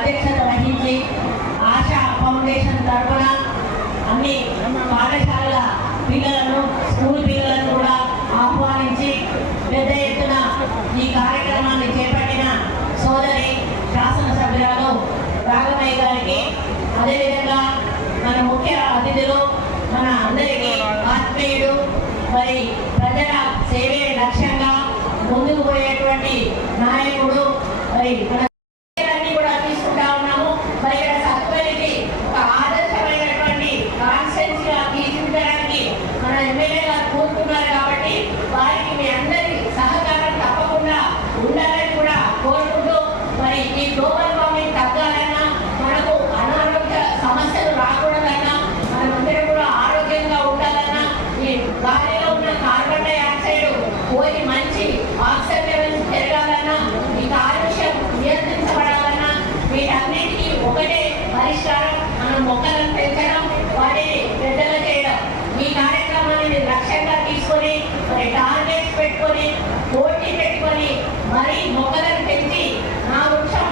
అధ్యక్షత వహించి ఆశా ఫౌండేషన్ తరఫున అన్ని పాఠశాలల పిల్లలను స్కూల్ పిల్లలను కూడా ఆహ్వానించి పెద్ద ఎత్తున ఈ కార్యక్రమాన్ని చేపట్టిన సోదరి శాసనసభ్యురాలు రాఘమయ్య గారికి. అదేవిధంగా మన ముఖ్య అతిథులు మన అందరికీ ఆత్మీయుడు మరి ప్రజల సేవే లక్ష్యంగా ముందుకు పోయేటువంటి నాయకుడు మరి ఆదర్శమైనటువంటి మన ఎమ్మెల్యే గారు కోరుతున్నారు కాబట్టి వారికి మీ అందరి సహకారం తప్పకుండా ఉండాలని కూడా కోరుకుంటూ మరి ఈ గ్లోబల్ టార్గెట్స్ పెట్టుకొని పోటీ పెట్టుకొని మరీ మొక్కలను పెంచి నా వృక్షం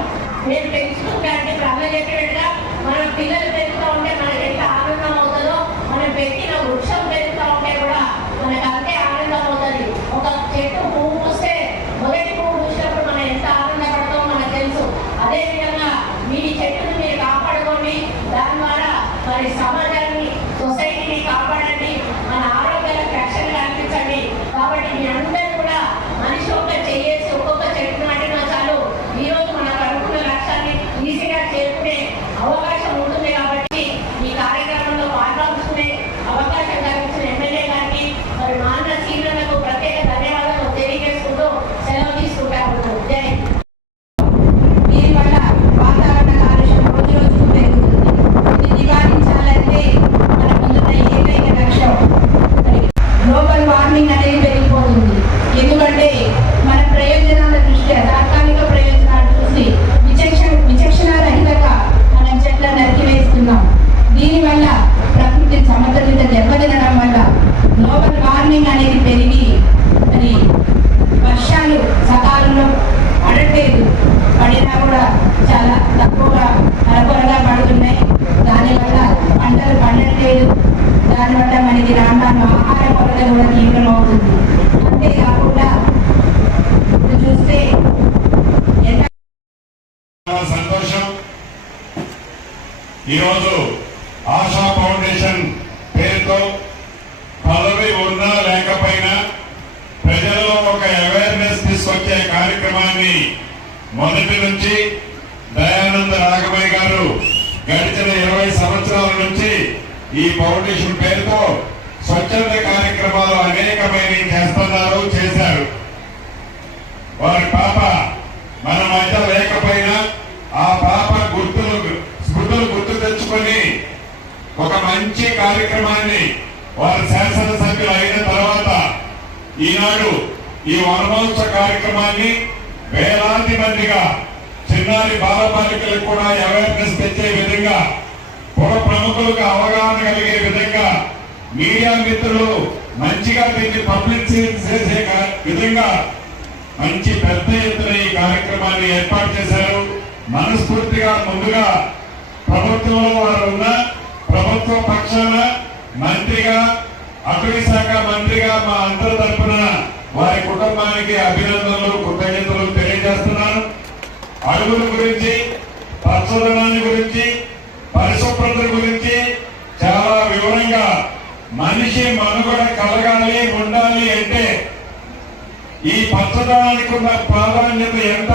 నేను పెంచుకుంటా అంటే ఇప్పుడు చెప్పినట్టుగా మనం పిల్లలు పెరుగుతూ ఉంటే మనకి ఎంత ఆనందం అవుతుందో మనం పెట్టిన వృక్షం పెరుగుతూ ఉంటే కూడా మనకు అంతే ఆనందం అవుతుంది. ఒక చెట్టు పువ్వు పూస్తే మొదటి పువ్వు పూసినప్పుడు మనం ఎంత ఆనందపడతామో మనకు తెలుసు. అదేవిధంగా మీ చెట్టును మీరు కాపాడుకోండి. దాని ద్వారా మరి సమాజాన్ని సొసైటీని కాపాడాలి. ఈరోజు ఆశా ఫౌండేషన్ పేరుతో పదవి ఉన్నా లేకపోయినా ప్రజల్లో ఒక అవేర్నెస్ తీసుకొచ్చే కార్యక్రమాన్ని మొదటి నుంచి దయానంద రాఘవయ్య గారు గడిచిన ఇరవై సంవత్సరాల నుంచి ఈ ఫౌండేషన్ పేరుతో స్వచ్ఛంద కార్యక్రమాలు అనేకమైన చేస్తున్నారు చేశారు. కార్యక్రమాన్ని వారి శాసనసభ్యులు అయిన తర్వాత ఈనాడు ఈ వనమహోత్సవ కార్యక్రమాన్ని వేలాది మందిగా చిన్నారి బాలబాలికలకు కూడా అవేర్నెస్ తెచ్చే విధంగా పుర ప్రముఖులకు అవగాహన కలిగే విధంగా మీడియా మిత్రులు మంచిగా దీన్ని పబ్లిసిటీ చేసే విధంగా మంచి పెద్ద ఎత్తున ఈ కార్యక్రమాన్ని ఏర్పాటు చేశారు. మనస్ఫూర్తిగా ముందుగా ప్రభుత్వంలో వారు ఉన్న ప్రభుత్వ పక్షాన కుటుంబానికి అభినందనలు కృతజ్ఞతలు తెలియజేస్తున్నాను. అడుగుల గురించి పచ్చదనాన్ని గురించి పరిశుభ్రత గురించి చాలా వివరంగా మనిషి మనుగడ కలగాలి ఉండాలి అంటే ఈ పచ్చదనానికి ఉన్న ప్రాధాన్యత ఎంత?